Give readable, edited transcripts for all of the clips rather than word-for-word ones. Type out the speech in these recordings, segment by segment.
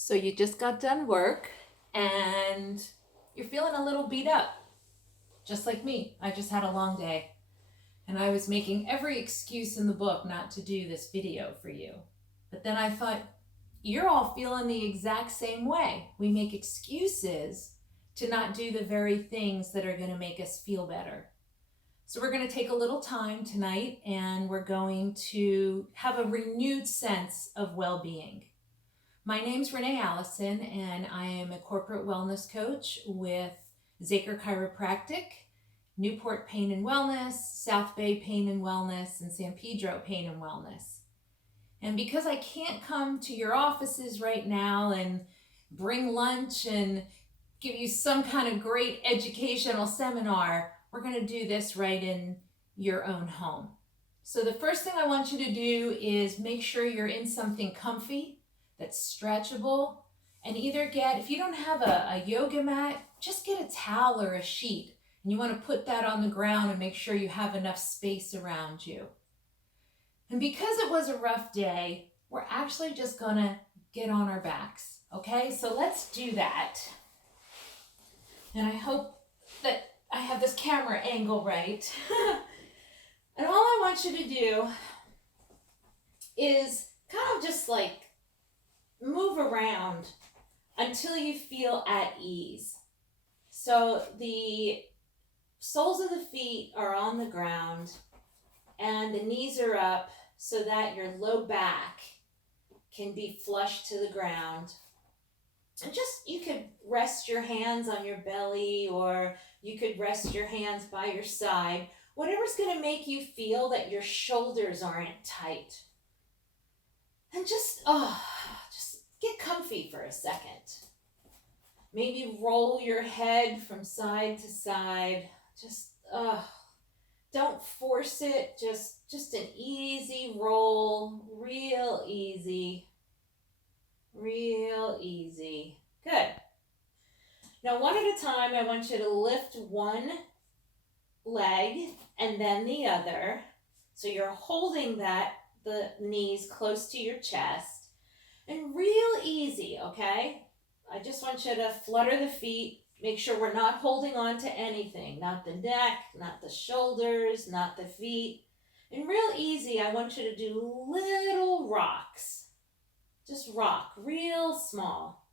So you just got done work and you're feeling a little beat up, just like me. I just had a long day and I was making every excuse in the book not to do this video for you. But then I thought, you're all feeling the exact same way. We make excuses to not do the very things that are going to make us feel better. So we're going to take a little time tonight and we're going to have a renewed sense of well-being. My name's Renee Alison, and I am a corporate wellness coach with Zaker Chiropractic, Newport Pain and Wellness, South Bay Pain and Wellness, and San Pedro Pain and Wellness. And because I can't come to your offices right now and bring lunch and give you some kind of great educational seminar, we're going to do this right in your own home. So the first thing I want you to do is make sure you're in something comfy that's stretchable, and either get, if you don't have a yoga mat, just get a towel or a sheet, and you want to put that on the ground and make sure you have enough space around you. And because it was a rough day, we're actually just gonna get on our backs, okay? So let's do that. And I hope that I have this camera angle right. And all I want you to do is kind of just like move around until you feel at ease. So the soles of the feet are on the ground and the knees are up so that your low back can be flush to the ground. And just, you could rest your hands on your belly, or you could rest your hands by your side. Whatever's going to make you feel that your shoulders aren't tight. And just get comfy for a second. Maybe roll your head from side to side. Just, don't force it. Just an easy roll. Real easy. Real easy. Good. Now, one at a time, I want you to lift one leg and then the other. So you're holding the knees close to your chest. And real easy, okay? I just want you to flutter the feet. Make sure we're not holding on to anything. Not the neck, not the shoulders, not the feet. And real easy, I want you to do little rocks. Just rock, real small.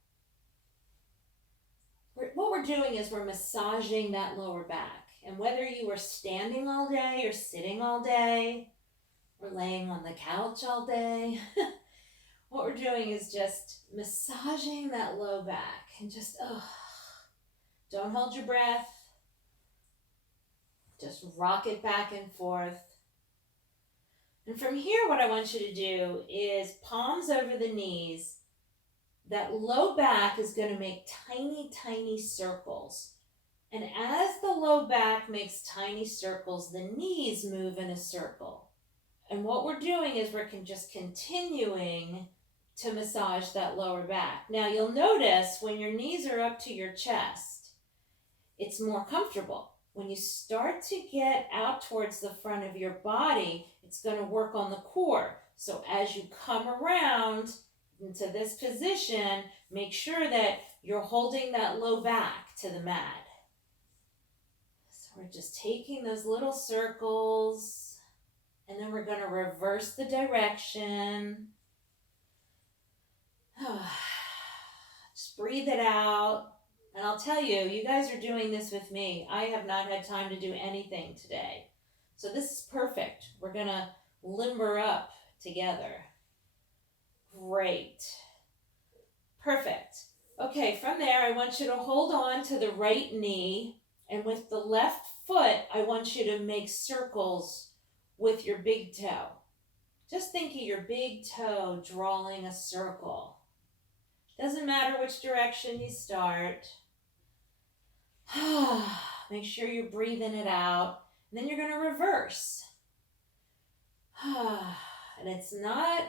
What we're doing is we're massaging that lower back. And whether you are standing all day or sitting all day or laying on the couch all day, what we're doing is just massaging that low back and just, don't hold your breath. Just rock it back and forth. And from here, what I want you to do is palms over the knees. That low back is going to make tiny, tiny circles. And as the low back makes tiny circles, the knees move in a circle. And what we're doing is we're just continuing to massage that lower back. Now you'll notice when your knees are up to your chest, it's more comfortable. When you start to get out towards the front of your body, it's going to work on the core. So as you come around into this position, make sure that you're holding that low back to the mat. So we're just taking those little circles, and then we're going to reverse the direction. Just breathe it out. And I'll tell you, you guys are doing this with me. I have not had time to do anything today. So this is perfect. We're going to limber up together. Great. Perfect. Okay, from there, I want you to hold on to the right knee. And with the left foot, I want you to make circles with your big toe. Just think of your big toe drawing a circle. Doesn't matter which direction you start. Make sure you're breathing it out. And then you're going to reverse. And it's not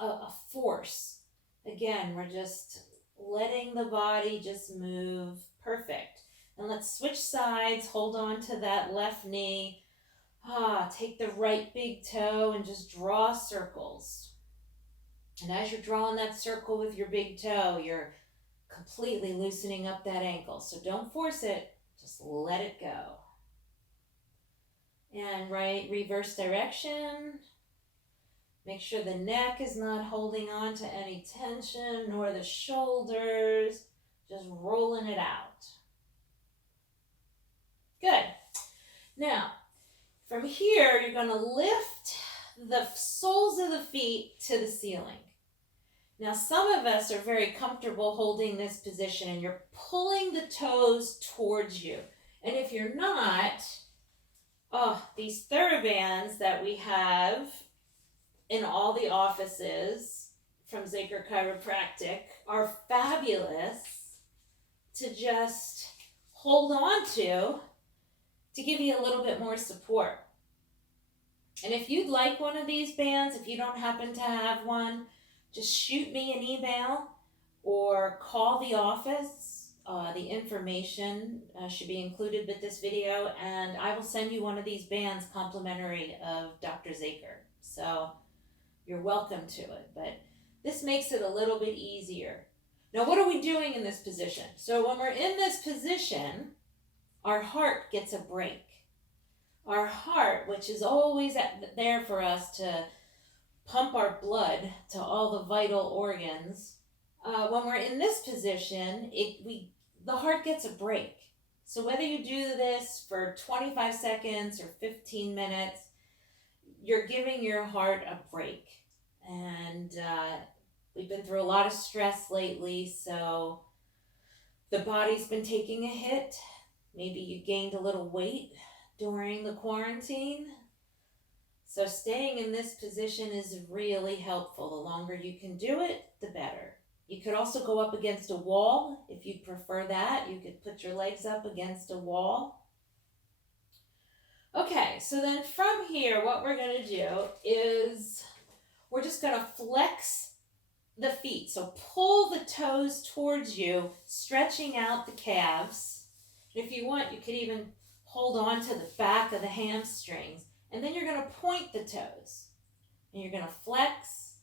a force. Again, we're just letting the body just move. Perfect. And let's switch sides. Hold on to that left knee. Take the right big toe and just draw circles. And as you're drawing that circle with your big toe, you're completely loosening up that ankle. So don't force it, just let it go. And reverse direction. Make sure the neck is not holding on to any tension, nor the shoulders. Just rolling it out. Good. Now, from here, you're going to lift the soles of the feet to the ceiling. Now, some of us are very comfortable holding this position, and you're pulling the toes towards you. And if you're not, these TheraBands that we have in all the offices from Zaker Chiropractic are fabulous to just hold on to give you a little bit more support. And if you'd like one of these bands, if you don't happen to have one, just shoot me an email or call the office. The information should be included with this video, and I will send you one of these bands complimentary of Dr. Zaker. So you're welcome to it, but this makes it a little bit easier. Now, what are we doing in this position? So when we're in this position, our heart gets a break. Our heart, which is always there for us to pump our blood to all the vital organs, when we're in this position, the heart gets a break. So whether you do this for 25 seconds or 15 minutes, you're giving your heart a break. And we've been through a lot of stress lately, so the body's been taking a hit. Maybe you gained a little weight during the quarantine. So staying in this position is really helpful. The longer you can do it, the better. You could also go up against a wall if you prefer that. You could put your legs up against a wall. Okay, so then from here, what we're going to do is we're just going to flex the feet. So pull the toes towards you, stretching out the calves. If you want, you could even hold on to the back of the hamstrings. And then you're going to point the toes. And you're going to flex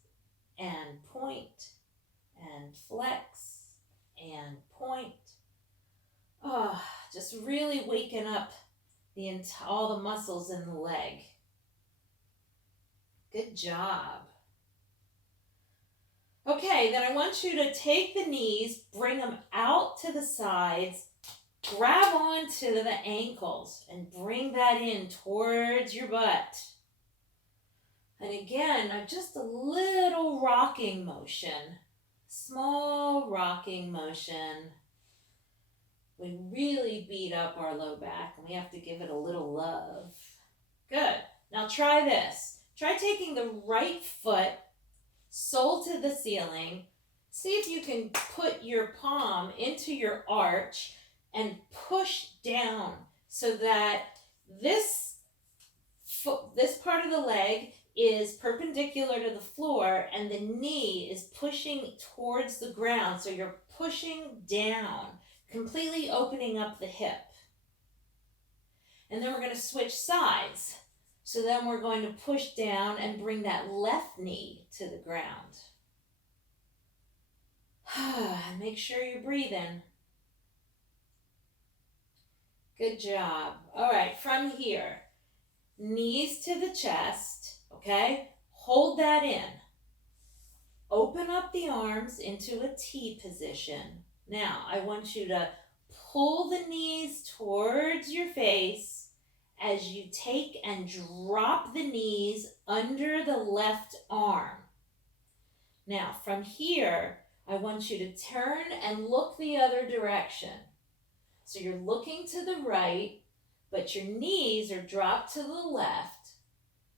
and point and flex and point. Just really waking up all the muscles in the leg. Good job. Okay, then I want you to take the knees, bring them out to the sides, grab onto the ankles and bring that in towards your butt. And again, just a little rocking motion, small rocking motion. We really beat up our low back and we have to give it a little love. Good. Now try this. Try taking the right foot, sole to the ceiling. See if you can put your palm into your arch and push down so that this part of the leg is perpendicular to the floor and the knee is pushing towards the ground. So you're pushing down, completely opening up the hip. And then we're going to switch sides. So then we're going to push down and bring that left knee to the ground. Make sure you're breathing. Good job. All right, from here, knees to the chest, okay? Hold that in. Open up the arms into a T position. Now, I want you to pull the knees towards your face as you take and drop the knees under the left arm. Now, from here, I want you to turn and look the other direction. So you're looking to the right, but your knees are dropped to the left.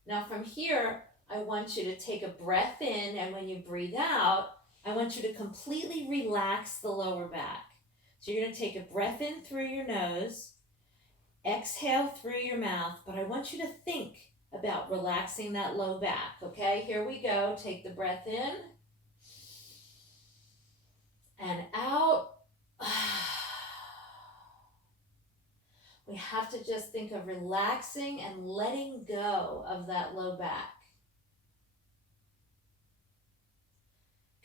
Now from here, I want you to take a breath in, and when you breathe out, I want you to completely relax the lower back. So you're going to take a breath in through your nose, exhale through your mouth, but I want you to think about relaxing that low back, okay? Here we go. Take the breath in and out. We have to just think of relaxing and letting go of that low back.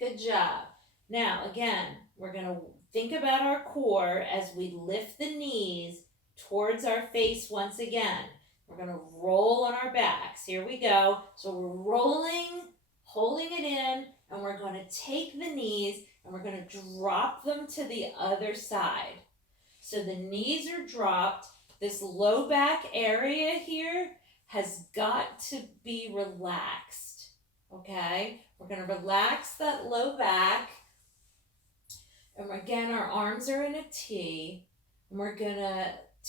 Good job. Now, again, we're going to think about our core as we lift the knees towards our face once again. We're going to roll on our backs. Here we go. So we're rolling, holding it in, and we're going to take the knees and we're going to drop them to the other side. So the knees are dropped. This low back area here has got to be relaxed. Okay? We're going to relax that low back. And again, our arms are in a T. And we're going to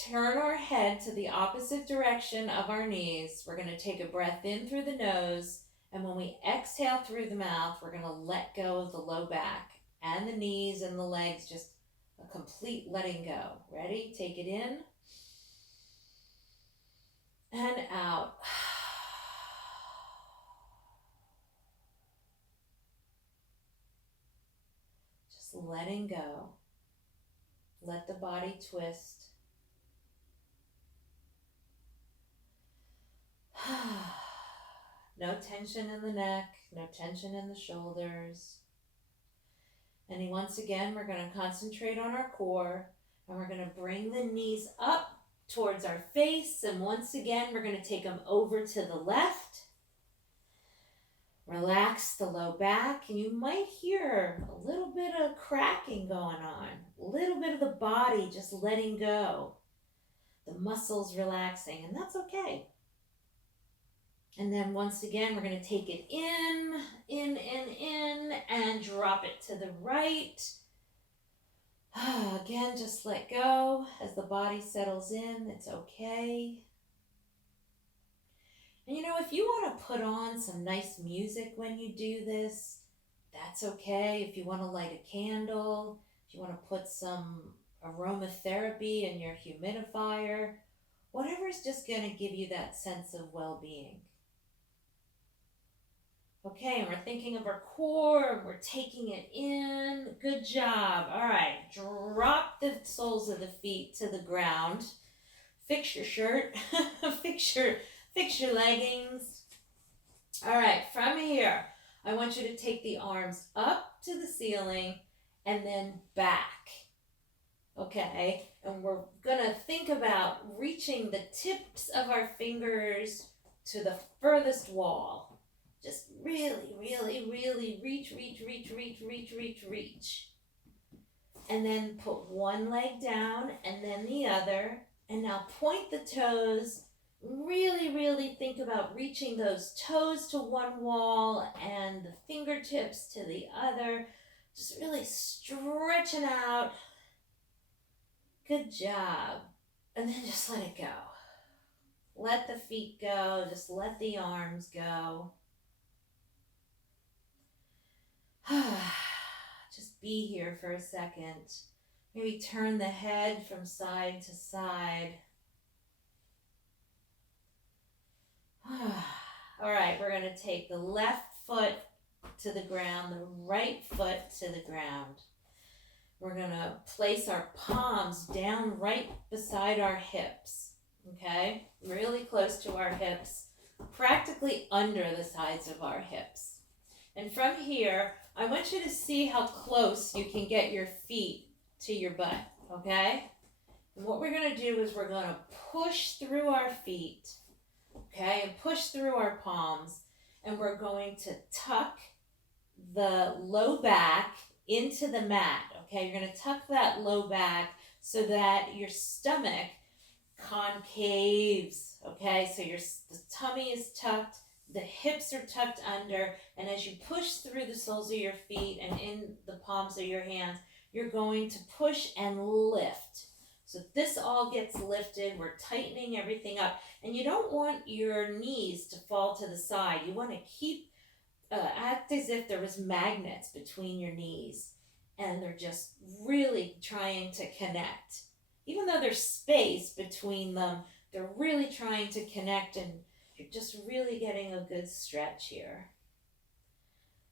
turn our head to the opposite direction of our knees. We're going to take a breath in through the nose. And when we exhale through the mouth, we're going to let go of the low back and the knees and the legs, just a complete letting go. Ready? Take it in and out. Just letting go. Let the body twist. No tension in the neck, no tension in the shoulders. And once again, we're going to concentrate on our core, and we're going to bring the knees up towards our face. And once again, we're going to take them over to the left. Relax the low back, and you might hear a little bit of cracking going on, a little bit of the body just letting go, the muscles relaxing, and that's okay. And then once again, we're going to take it in, and drop it to the right. Again, just let go as the body settles in. It's okay. And if you want to put on some nice music when you do this, that's okay. If you want to light a candle, if you want to put some aromatherapy in your humidifier, whatever is just going to give you that sense of well-being. Okay, and we're thinking of our core, and we're taking it in. Good job. All right, drop the soles of the feet to the ground. Fix your shirt. Fix your leggings. All right, from here, I want you to take the arms up to the ceiling and then back. Okay, and we're gonna think about reaching the tips of our fingers to the furthest wall. Just really, really, really reach. And then put one leg down and then the other. And now point the toes. Really, really think about reaching those toes to one wall and the fingertips to the other. Just really stretching out. Good job. And then just let it go. Let the feet go. Just let the arms go. Just be here for a second. Maybe turn the head from side to side. All right, we're going to take the left foot to the ground, the right foot to the ground. We're going to place our palms down right beside our hips, okay? Really close to our hips, practically under the sides of our hips. And from here, I want you to see how close you can get your feet to your butt, okay? And what we're going to do is we're going to push through our feet, okay, and push through our palms, and we're going to tuck the low back into the mat, okay? You're going to tuck that low back so that your stomach concaves, okay? So the tummy is tucked, the hips are tucked under, and as you push through the soles of your feet and in the palms of your hands, you're going to push and lift. So this all gets lifted. We're tightening everything up. And you don't want your knees to fall to the side. You want to act as if there was magnets between your knees. And they're just really trying to connect. Even though there's space between them, they're really trying to connect, and you're just really getting a good stretch here.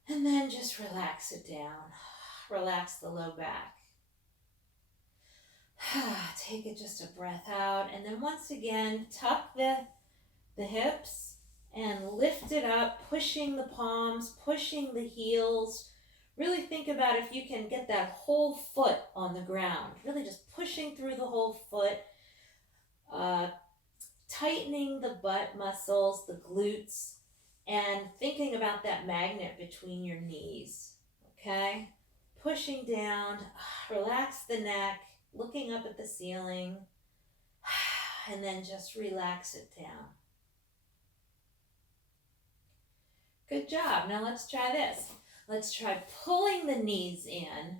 And then just relax it down. Relax the low back. Take it just a breath out. And then once again, tuck the hips and lift it up, pushing the palms, pushing the heels, Really think about if you can get that whole foot on the ground, really just pushing through the whole foot, uh, tightening the butt muscles, the glutes, and thinking about that magnet between your knees, okay? Pushing down, relax the neck, looking up at the ceiling, and then just relax it down. Good job. Now let's try this. Let's try pulling the knees in,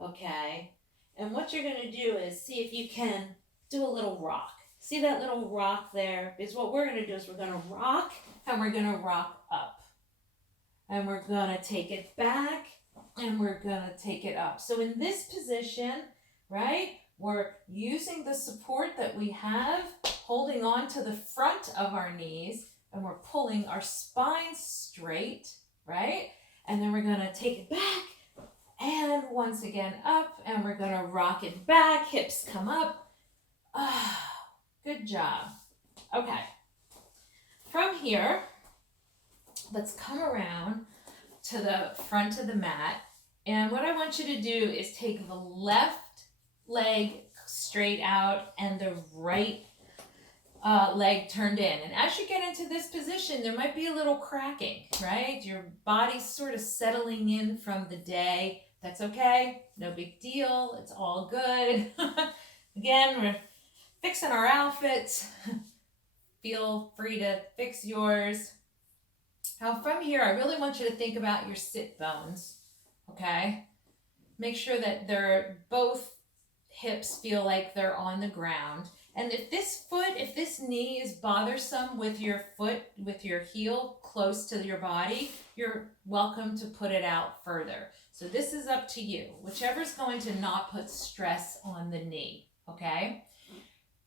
okay? And what you're going to do is see if you can do a little rock. See that little rock there? Because what we're going to do is we're going to rock and we're going to rock up. And we're going to take it back and we're going to take it up. So in this position, right, we're using the support that we have, holding on to the front of our knees, and we're pulling our spine straight, right? And then we're going to take it back and once again up, and we're going to rock it back, hips come up. Good job. Okay. From here, let's come around to the front of the mat. And what I want you to do is take the left leg straight out and the right leg turned in. And as you get into this position, there might be a little cracking, right? Your body's sort of settling in from the day. That's okay. No big deal. It's all good. Again, we're fixing our outfits. Feel free to fix yours. Now from here, I really want you to think about your sit bones, okay? Make sure that both hips feel like they're on the ground. And if this knee is bothersome with your foot, with your heel close to your body, you're welcome to put it out further. So this is up to you, whichever's going to not put stress on the knee, okay?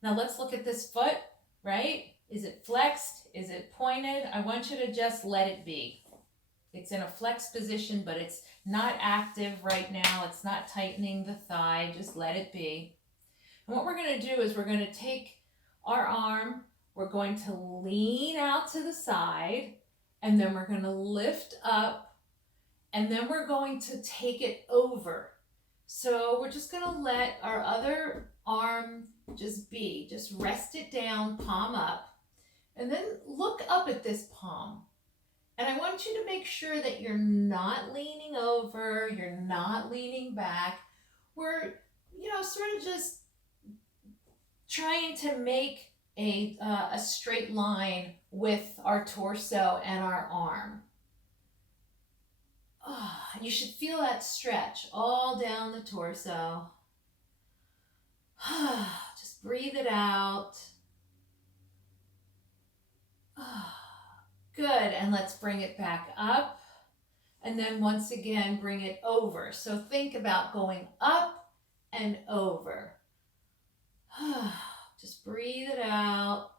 Now let's look at this foot, right? Is it flexed? Is it pointed? I want you to just let it be. It's in a flexed position, but it's not active right now. It's not tightening the thigh. Just let it be. And what we're going to do is we're going to take our arm, we're going to lean out to the side, and then we're going to lift up, and then we're going to take it over. So we're just going to let our other arm just be. Just rest it down, palm up, and then look up at this palm. And I want you to make sure that you're not leaning over, you're not leaning back. We're, sort of just trying to make a straight line with our torso and our arm. You should feel that stretch all down the torso. Just breathe it out. Good, and let's bring it back up. And then once again, bring it over. So think about going up and over. Just breathe it out.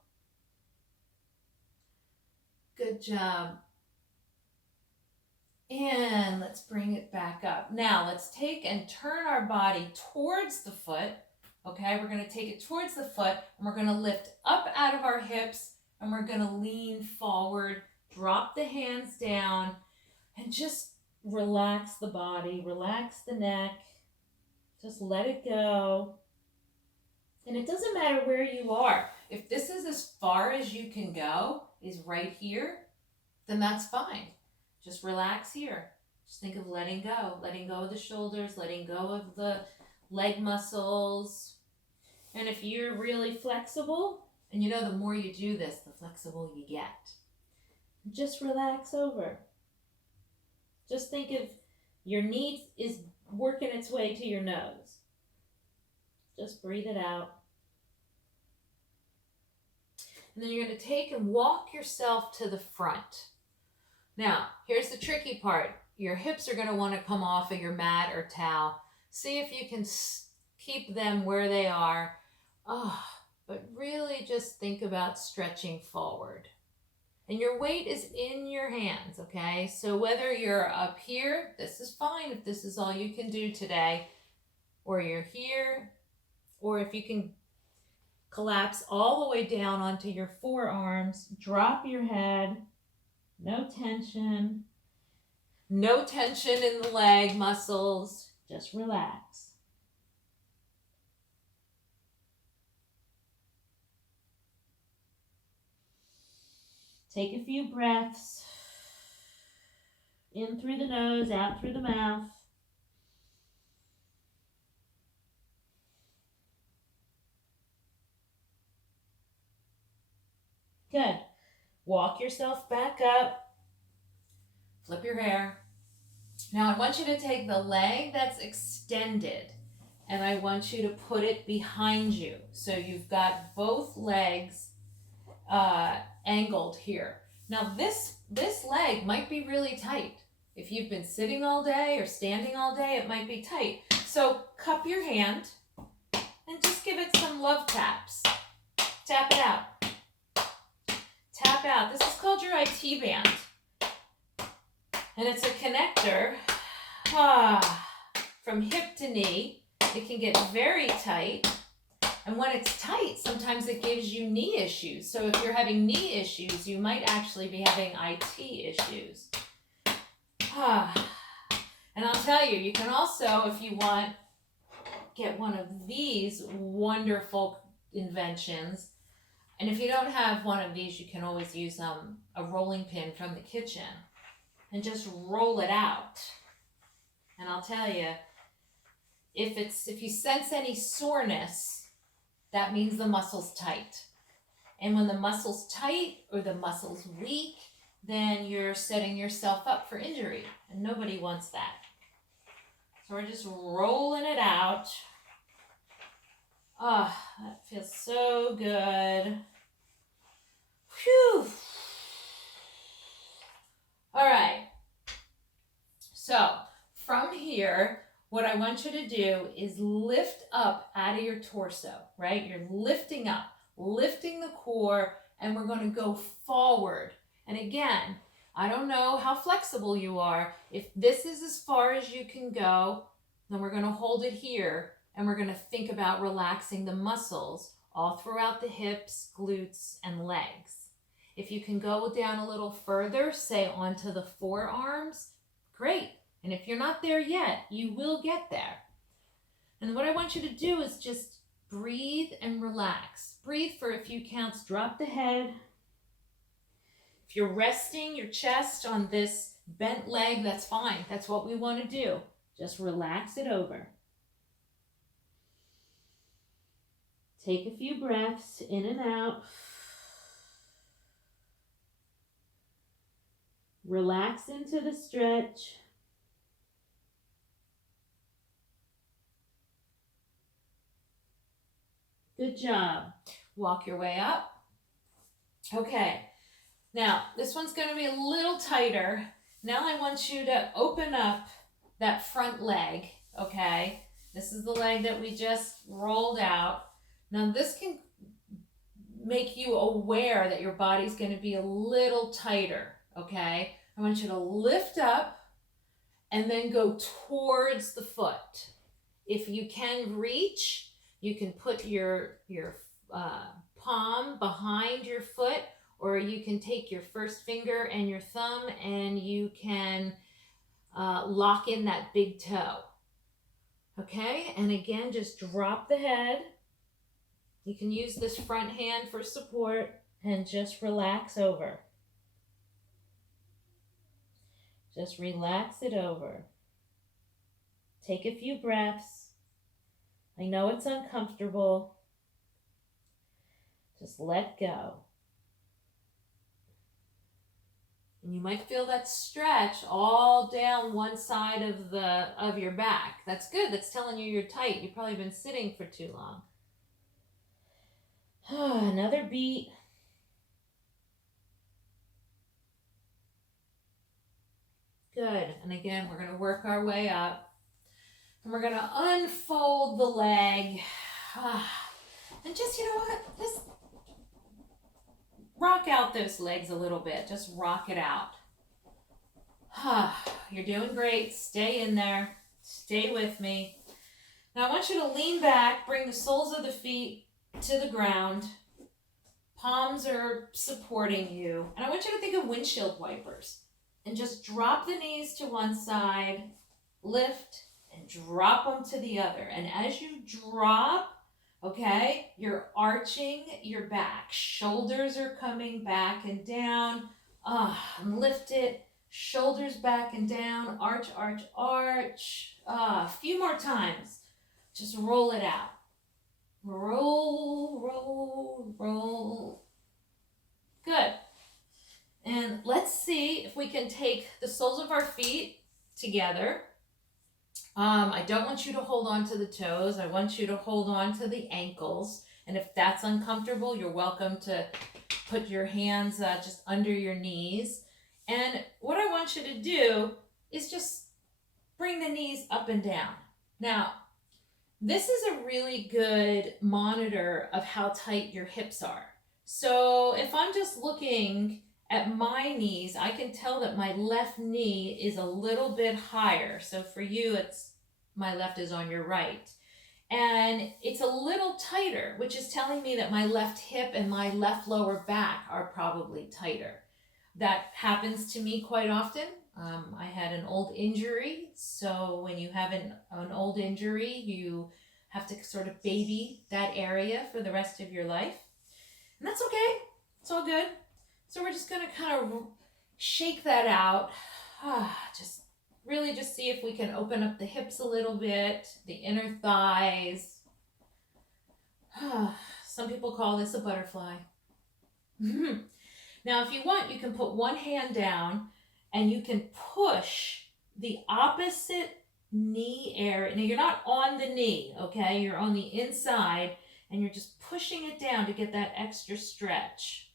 Good job. And let's bring it back up. Now let's take and turn our body towards the foot. Okay, we're going to take it towards the foot, and we're going to lift up out of our hips, and we're going to lean forward, drop the hands down, and just relax the body, relax the neck. Just let it go. And it doesn't matter where you are. If this is as far as you can go, is right here, then that's fine. Just relax here. Just think of letting go of the shoulders, letting go of the leg muscles. And if you're really flexible, and the more you do this, the flexible you get. Just relax over. Just think of your knee is working its way to your nose. Just breathe it out. And then you're going to take and walk yourself to the front. Now, here's the tricky part. Your hips are going to want to come off of your mat or towel. See if you can keep them where they are. But really just think about stretching forward. And your weight is in your hands, okay? So whether you're up here, this is fine if this is all you can do today, or you're here, or if you can collapse all the way down onto your forearms, drop your head, no tension. No tension in the leg muscles. Just relax. Take a few breaths. In through the nose, out through the mouth. Good. Walk yourself back up. Flip your hair. Now I want you to take the leg that's extended and I want you to put it behind you. So you've got both legs angled here. Now this leg might be really tight. If you've been sitting all day or standing all day, it might be tight. So cup your hand and just give it some love taps. Tap it out. Tap out. This is called your IT band. And it's a connector from hip to knee. It can get very tight. And when it's tight, sometimes it gives you knee issues. So if you're having knee issues, you might actually be having IT issues. And I'll tell you, you can also, if you want, get one of these wonderful inventions. And if you don't have one of these, you can always use a rolling pin from the kitchen and just roll it out. And I'll tell you, if you sense any soreness, that means the muscle's tight. And when the muscle's tight or the muscle's weak, then you're setting yourself up for injury. And nobody wants that. So we're just rolling it out. Oh, that feels so good. Phew. All right. So from here, what I want you to do is lift up out of your torso, right? You're lifting up, lifting the core, and we're going to go forward. And again, I don't know how flexible you are. If this is as far as you can go, then we're going to hold it here, and we're going to think about relaxing the muscles all throughout the hips, glutes, and legs. If you can go down a little further, say onto the forearms, great. And if you're not there yet, you will get there. And what I want you to do is just breathe and relax. Breathe for a few counts. Drop the head. If you're resting your chest on this bent leg, that's fine. That's what we want to do. Just relax it over. Take a few breaths in and out. Relax into the stretch. Good job. Walk your way up. Okay. Now, this one's going to be a little tighter. Now I want you to open up that front leg, okay? This is the leg that we just rolled out. Now, this can make you aware that your body's going to be a little tighter, okay? I want you to lift up and then go towards the foot. If you can reach, you can put your palm behind your foot, or you can take your first finger and your thumb and you can lock in that big toe. Okay, and again, just drop the head. You can use this front hand for support and just relax over. Just relax it over. Take a few breaths. I know it's uncomfortable. Just let go. And you might feel that stretch all down one side of your back. That's good. That's telling you you're tight. You've probably been sitting for too long. Another beat. Good. And again, we're going to work our way up. And we're going to unfold the leg. And just, you know what? Just rock out those legs a little bit. Just rock it out. You're doing great. Stay in there. Stay with me. Now I want you to lean back, bring the soles of the feet to the ground. Palms are supporting you. And I want you to think of windshield wipers. And just drop the knees to one side, lift, and drop them to the other. And as you drop, okay, you're arching your back. Shoulders are coming back and down. And lift it. Shoulders back and down. Arch, arch, arch. A few more times. Just roll it out. Roll, roll, roll. Good. And let's see if we can take the soles of our feet together. I don't want you to hold on to the toes. I want you to hold on to the ankles. And if that's uncomfortable, you're welcome to put your hands just under your knees. And what I want you to do is just bring the knees up and down. Now, this is a really good monitor of how tight your hips are. So if I'm just looking at my knees, I can tell that my left knee is a little bit higher. So for you, it's my left is on your right. And it's a little tighter, which is telling me that my left hip and my left lower back are probably tighter. That happens to me quite often. I had an old injury. So when you have an old injury, you have to sort of baby that area for the rest of your life. And that's okay. It's all good. So we're just going to kind of shake that out. Just really just see if we can open up the hips a little bit, the inner thighs. Some people call this a butterfly. Now, if you want, you can put one hand down and you can push the opposite knee area. Now, you're not on the knee, okay? You're on the inside and you're just pushing it down to get that extra stretch.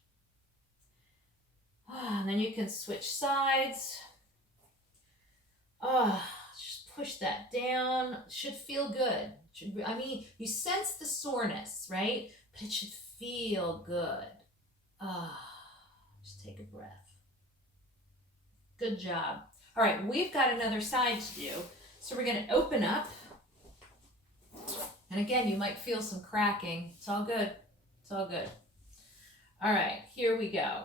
And then you can switch sides. Just push that down. Should feel good. You sense the soreness, right? But it should feel good. Just take a breath. Good job. All right, we've got another side to do. So we're going to open up. And again, you might feel some cracking. It's all good. It's all good. All right, here we go.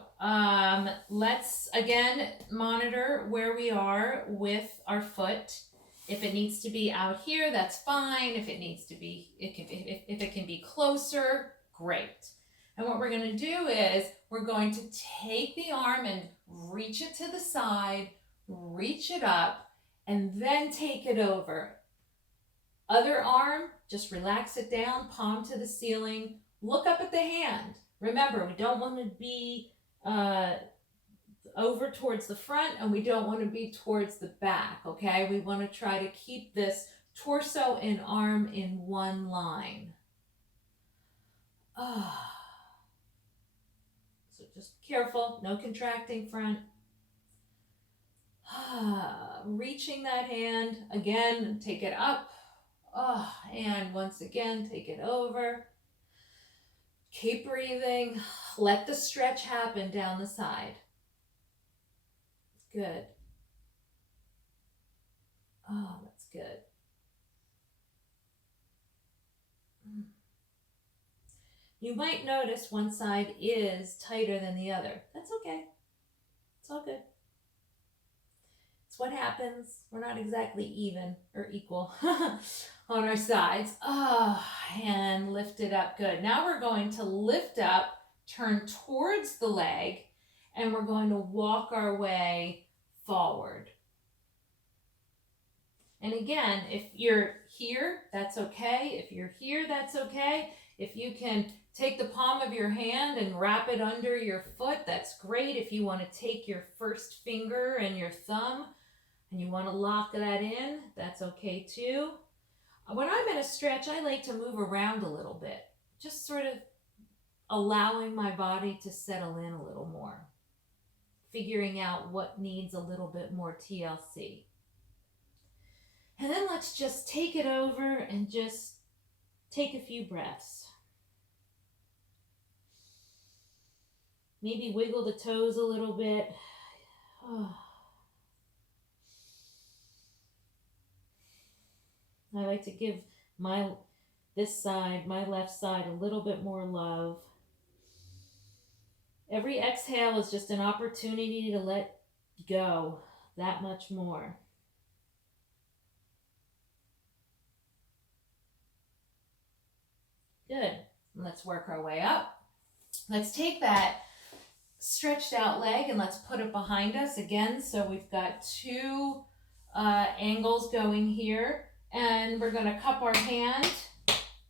Let's again monitor where we are with our foot. If it needs to be out here, that's fine. If it needs to be, if it can be closer, great. And what we're going to do is we're going to take the arm and reach it to the side, reach it up, and then take it over. Other arm, just relax it down, palm to the ceiling. Look up at the hand. Remember, we don't want to be over towards the front and we don't want to be towards the back, okay? We want to try to keep this torso and arm in one line. So just careful, no contracting front. Reaching that hand, again, take it up. And once again, take it over. Keep breathing. Let the stretch happen down the side. Good. That's good. You might notice one side is tighter than the other. That's okay. It's all good. It's what happens. We're not exactly even or equal on our sides. And lift it up. Good. Now we're going to lift up, turn towards the leg, and we're going to walk our way forward. And again, if you're here, that's okay. If you're here, that's okay. If you can take the palm of your hand and wrap it under your foot, that's great. If you want to take your first finger and your thumb and you want to lock that in, that's okay too. When I'm in a stretch, I like to move around a little bit, just sort of allowing my body to settle in a little more, figuring out what needs a little bit more TLC. And then let's just take it over and just take a few breaths. Maybe wiggle the toes a little bit. I like to give my left side, a little bit more love. Every exhale is just an opportunity to let go that much more. Good. Let's work our way up. Let's take that stretched out leg and let's put it behind us again. So we've got two angles going here, and we're going to cup our hand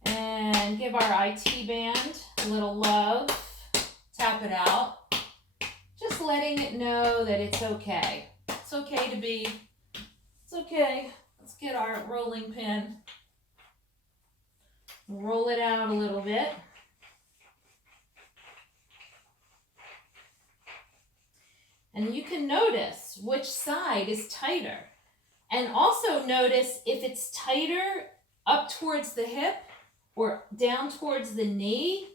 and give our IT band a little love. Tap it out. Just letting it know that it's okay. It's okay to be. It's okay. Let's get our rolling pin. Roll it out a little bit. And you can notice which side is tighter. And also notice if it's tighter up towards the hip or down towards the knee,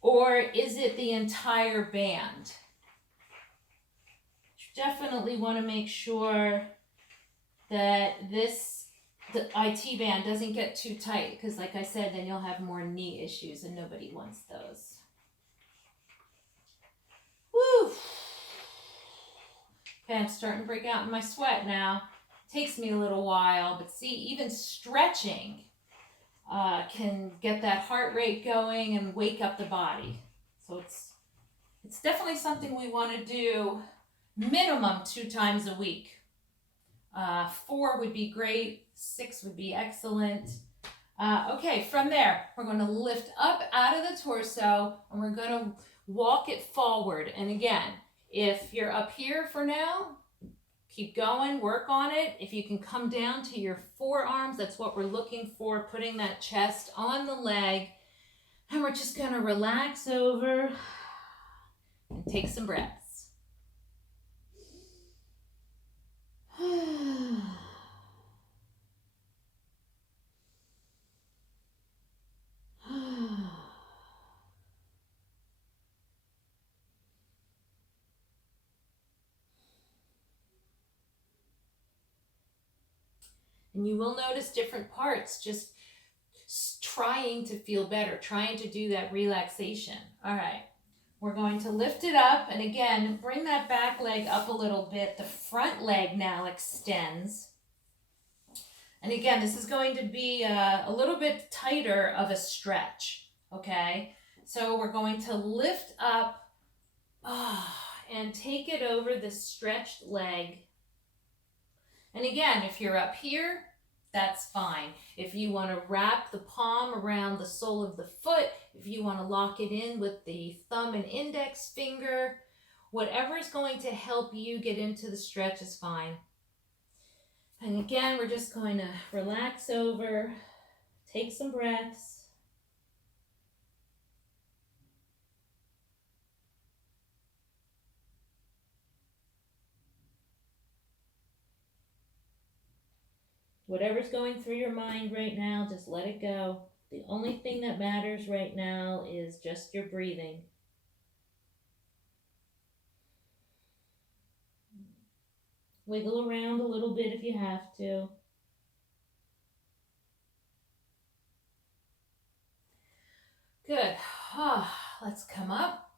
or is it the entire band? You definitely want to make sure that the IT band doesn't get too tight, because like I said, then you'll have more knee issues and nobody wants those. Woo! Okay, I'm starting to break out in my sweat now. Takes me a little while, but see, even stretching can get that heart rate going and wake up the body. So it's definitely something we want to do minimum 2 times a week. 4 would be great. 6 would be excellent. Okay, from there, we're going to lift up out of the torso and we're going to walk it forward. And again, if you're up here for now, keep going, work on it. If you can come down to your forearms, that's what we're looking for, putting that chest on the leg. And we're just going to relax over and take some breaths. And you will notice different parts, just trying to feel better, trying to do that relaxation. All right, we're going to lift it up. And again, bring that back leg up a little bit. The front leg now extends. And again, this is going to be a little bit tighter of a stretch, okay? So we're going to lift up and take it over the stretched leg. And again, if you're up here, that's fine. If you want to wrap the palm around the sole of the foot, if you want to lock it in with the thumb and index finger, whatever is going to help you get into the stretch is fine. And again, we're just going to relax over, take some breaths. Whatever's going through your mind right now, just let it go. The only thing that matters right now is just your breathing. Wiggle around a little bit if you have to. Good. Let's come up.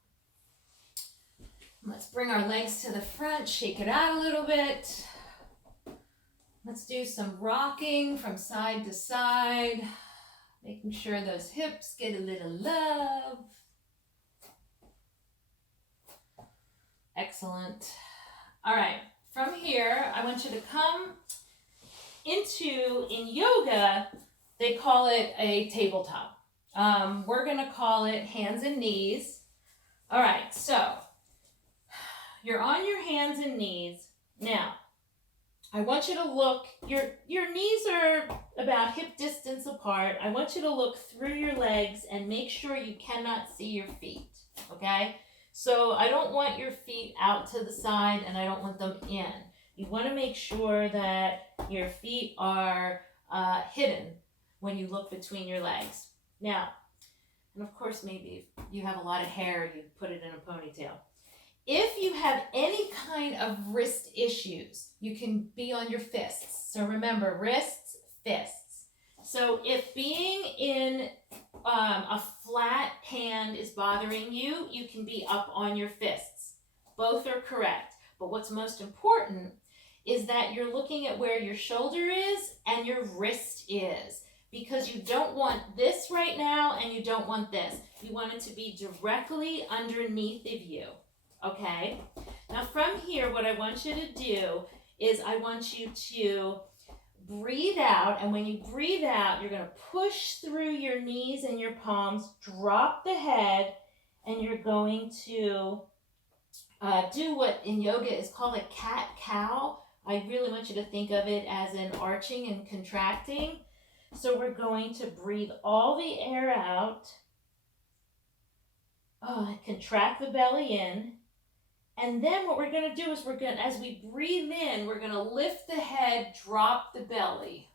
Let's bring our legs to the front, shake it out a little bit. Let's do some rocking from side to side, making sure those hips get a little love. Excellent. All right, from here, I want you to come into, in yoga, they call it a tabletop. We're going to call it hands and knees. All right, so you're on your hands and knees. Now, I want you to look, your knees are about hip distance apart. I want you to look through your legs and make sure you cannot see your feet, okay? So I don't want your feet out to the side and I don't want them in. You want to make sure that your feet are hidden when you look between your legs. Now, and of course, maybe if you have a lot of hair, you put it in a ponytail. If you have any kind of wrist issues, you can be on your fists. So remember, wrists, fists. So if being in a flat hand is bothering you, you can be up on your fists. Both are correct. But what's most important is that you're looking at where your shoulder is and your wrist is, because you don't want this right now and you don't want this. You want it to be directly underneath of you, okay? Now from here, what I want you to do is I want you to breathe out, and when you breathe out, you're going to push through your knees and your palms, drop the head, and you're going to do what in yoga is called a cat-cow. I really want you to think of it as an arching and contracting. So we're going to breathe all the air out, contract the belly in, and then what we're going to do is as we breathe in, we're going to lift the head, drop the belly.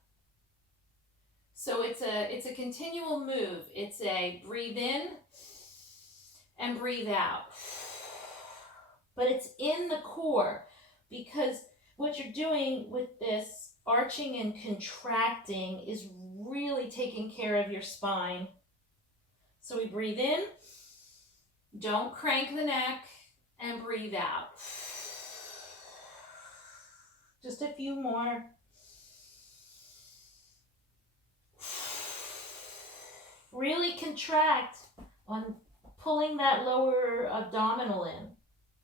So it's a continual move. It's a breathe in and breathe out. But it's in the core, because what you're doing with this arching and contracting is really taking care of your spine. So we breathe in, don't crank the neck, and breathe out. Just a few more. Really contract on pulling that lower abdominal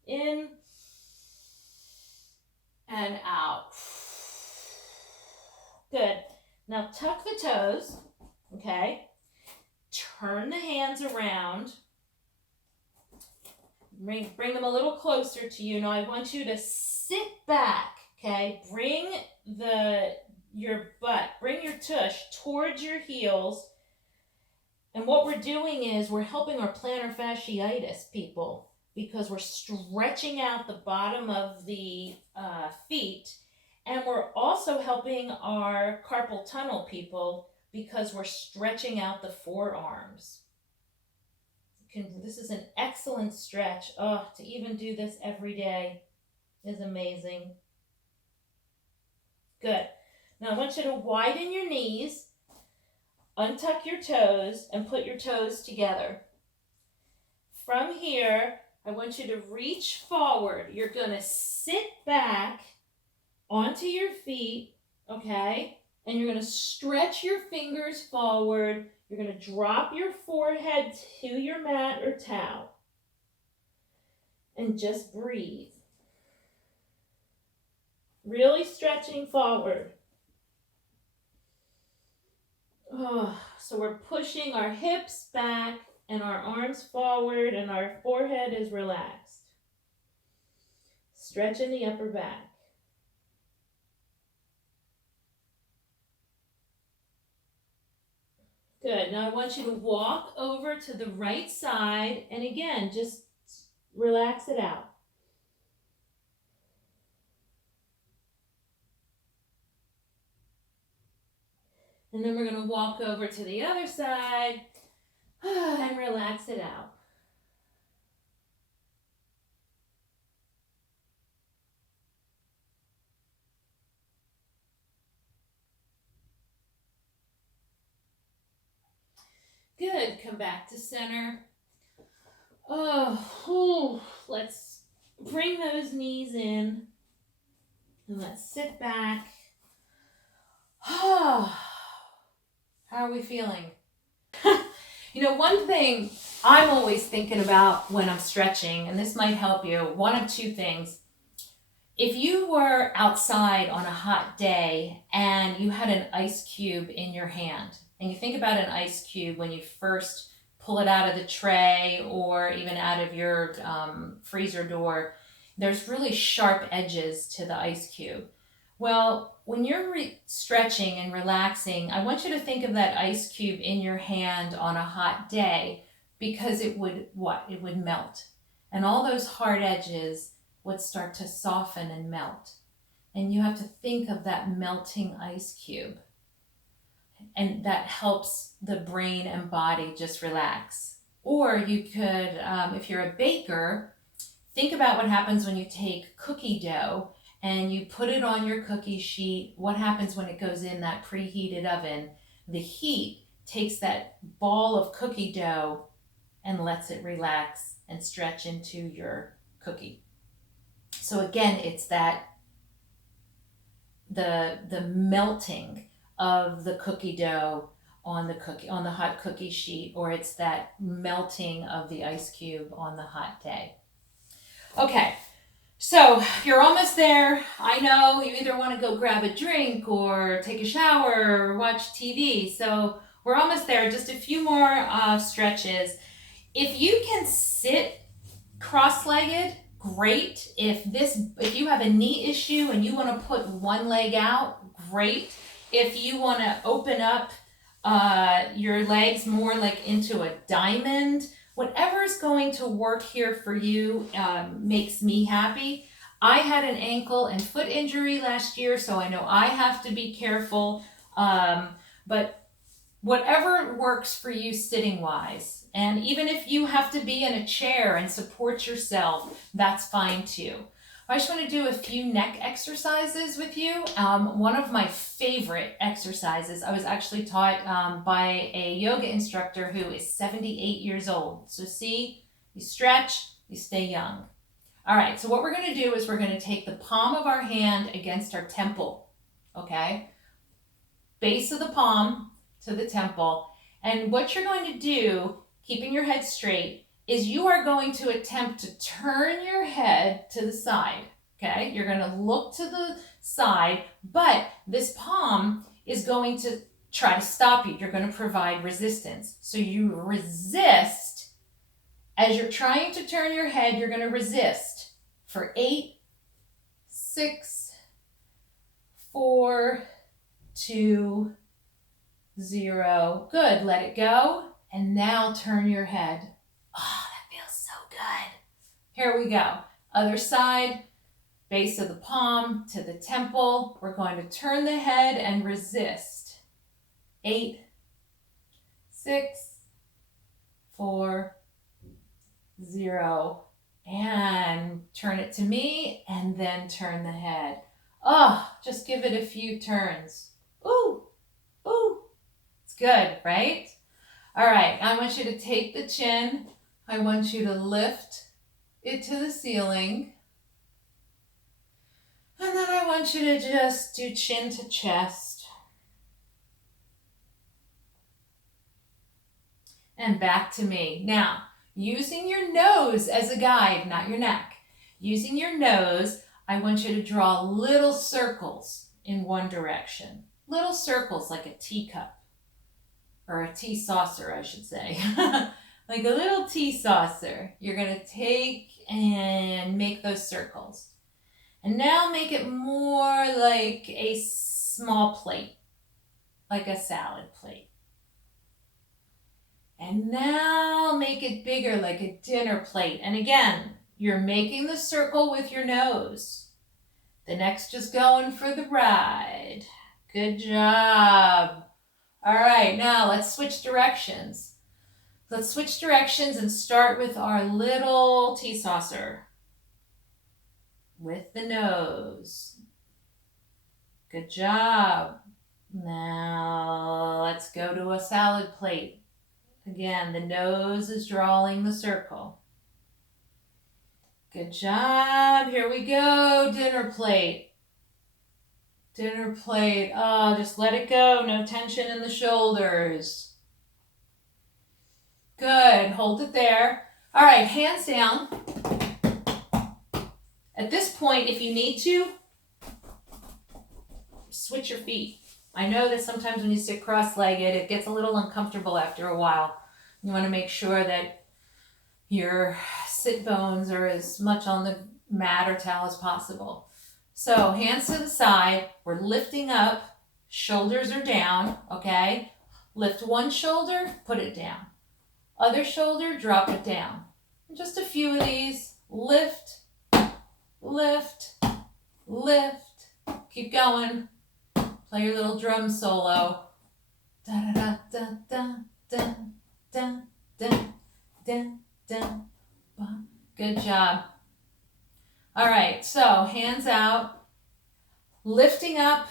in and out. Good. Now tuck the toes, okay? Turn the hands around. Bring them a little closer to you. Now I want you to sit back, okay? Bring your butt, bring your tush towards your heels. And what we're doing is we're helping our plantar fasciitis, people, because we're stretching out the bottom of the feet. And we're also helping our carpal tunnel, people, because we're stretching out the forearms. This is an excellent stretch. To even do this every day is amazing. Good. Now I want you to widen your knees, untuck your toes, and put your toes together. From here, I want you to reach forward. You're going to sit back onto your feet, okay? And you're going to stretch your fingers forward. You're going to drop your forehead to your mat or towel. And just breathe. Really stretching forward. So we're pushing our hips back and our arms forward, and our forehead is relaxed. Stretching the upper back. Good. Now I want you to walk over to the right side, and again, just relax it out. And then we're going to walk over to the other side and relax it out. Good. Come back to center. Let's bring those knees in and let's sit back. How are we feeling? You know, one thing I'm always thinking about when I'm stretching, and this might help you, one of two things. If you were outside on a hot day and you had an ice cube in your hand, and you think about an ice cube when you first pull it out of the tray or even out of your freezer door, there's really sharp edges to the ice cube. Well, when you're stretching and relaxing, I want you to think of that ice cube in your hand on a hot day, because it would It would melt. And all those hard edges would start to soften and melt. And you have to think of that melting ice cube. And that helps the brain and body just relax. Or you could, if you're a baker, think about what happens when you take cookie dough and you put it on your cookie sheet. What happens when it goes in that preheated oven? The heat takes that ball of cookie dough and lets it relax and stretch into your cookie. So again, it's that the melting of the cookie dough on the hot cookie sheet, or it's that melting of the ice cube on the hot day. Okay, so you're almost there. I know you either want to go grab a drink or take a shower or watch TV. So we're almost there. Just a few more stretches. If you can sit cross-legged, great. If you have a knee issue and you want to put one leg out, great. If you want to open up your legs more like into a diamond, whatever's going to work here for you makes me happy. I had an ankle and foot injury last year, so I know I have to be careful. But whatever works for you sitting wise, and even if you have to be in a chair and support yourself, that's fine too. I just want to do a few neck exercises with you. One of my favorite exercises, I was actually taught by a yoga instructor who is 78 years old. So see, you stretch, you stay young. All right, so what we're going to do is we're going to take the palm of our hand against our temple, okay? Base of the palm to the temple. And what you're going to do, keeping your head straight, is you are going to attempt to turn your head to the side, okay? You're going to look to the side, but this palm is going to try to stop you. You're going to provide resistance. So you resist. As you're trying to turn your head, you're going to resist for 8, 6, 4, 2, 0. Good. Let it go. And now turn your head. Oh, that feels so good. Here we go. Other side, base of the palm to the temple. We're going to turn the head and resist. 8, 6, 4, 0. And turn it to me and then turn the head. Oh, just give it a few turns. Ooh, ooh. It's good, right? All right, I want you to take the chin. I want you to lift it to the ceiling. And then I want you to just do chin to chest. And back to me. Now, using your nose as a guide, not your neck. Using your nose, I want you to draw little circles in one direction. Little circles like a teacup. Or a tea saucer, I should say. Like a little tea saucer. You're going to take and make those circles. And now make it more like a small plate. Like a salad plate. And now make it bigger like a dinner plate. And again, you're making the circle with your nose. The neck's just going for the ride. Good job. All right, now let's switch directions. Let's switch directions and start with our little tea saucer. With the nose. Good job. Now let's go to a salad plate. Again, the nose is drawing the circle. Good job. Here we go. Dinner plate. Dinner plate. Oh, just let it go. No tension in the shoulders. Good. Hold it there. All right, hands down. At this point, if you need to, switch your feet. I know that sometimes when you sit cross-legged, it gets a little uncomfortable after a while. You want to make sure that your sit bones are as much on the mat or towel as possible. So hands to the side, we're lifting up, shoulders are down, okay? Lift one shoulder, put it down. Other shoulder, drop it down. Just a few of these. Lift, lift, lift. Keep going. Play your little drum solo. Da da da da da da da da da da. Good job. All right, so hands out, lifting up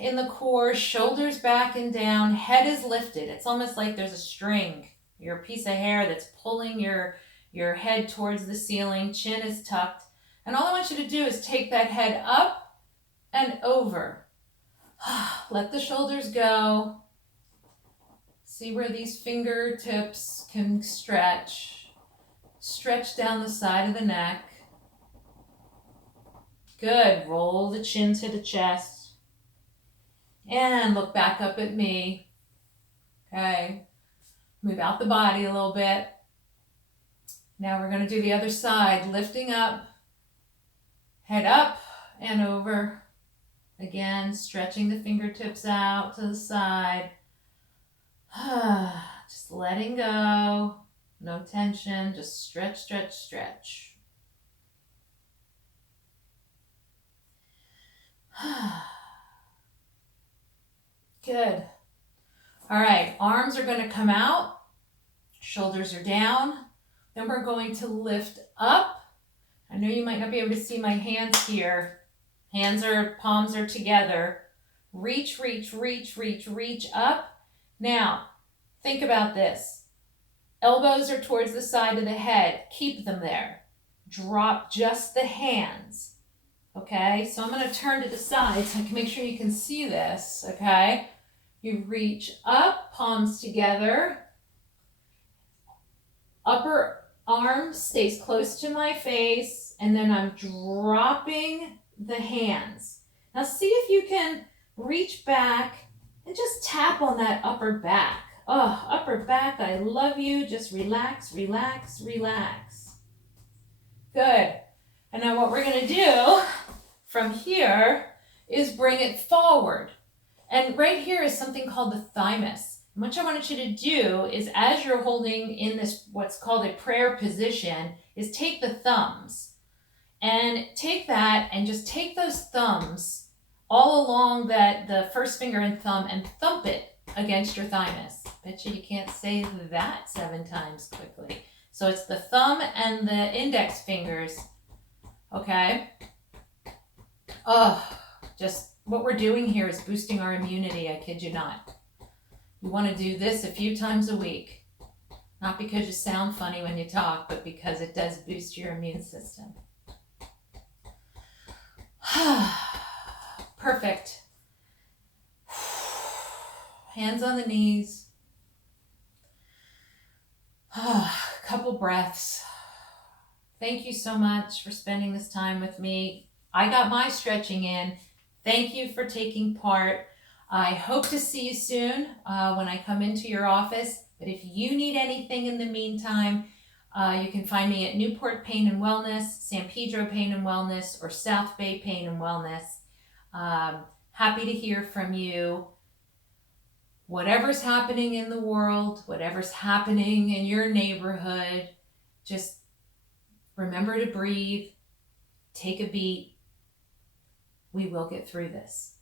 in the core, shoulders back and down, head is lifted. It's almost like there's a string, your piece of hair that's pulling your head towards the ceiling, chin is tucked. And all I want you to do is take that head up and over. Let the shoulders go. See where these fingertips can stretch. Stretch down the side of the neck. Good. Roll the chin to the chest. And look back up at me. Okay. Move out the body a little bit. Now we're going to do the other side. Lifting up. Head up and over. Again, stretching the fingertips out to the side. Just letting go. No tension. Just stretch, stretch, stretch. Good. All right, arms are going to come out. Shoulders are down. Then we're going to lift up. I know you might not be able to see my hands here. Palms are together. Reach, reach, reach, reach, reach up. Now, think about this. Elbows are towards the side of the head. Keep them there. Drop just the hands. Okay, so I'm going to turn to the side so I can make sure you can see this. Okay, you reach up, palms together. Upper arm stays close to my face, and then I'm dropping the hands. Now see if you can reach back and just tap on that upper back. Oh, upper back, I love you. Just relax, relax, relax. Good. And now what we're going to do from here is bring it forward. And right here is something called the thymus. And what I want you to do is, as you're holding in this, what's called a prayer position, is take the thumbs and take that and just take those thumbs all along the first finger and thumb and thump it against your thymus. Bet you can't say that 7 times quickly. So it's the thumb and the index fingers. Okay. Oh, just what we're doing here is boosting our immunity. I kid you not. You want to do this a few times a week. Not because you sound funny when you talk, but because it does boost your immune system. Perfect. Hands on the knees. Couple breaths. Thank you so much for spending this time with me. I got my stretching in. Thank you for taking part. I hope to see you soon when I come into your office. But if you need anything in the meantime, you can find me at Newport Pain and Wellness, San Pedro Pain and Wellness, or South Bay Pain and Wellness. Happy to hear from you. Whatever's happening in the world, whatever's happening in your neighborhood, just remember to breathe, take a beat. We will get through this.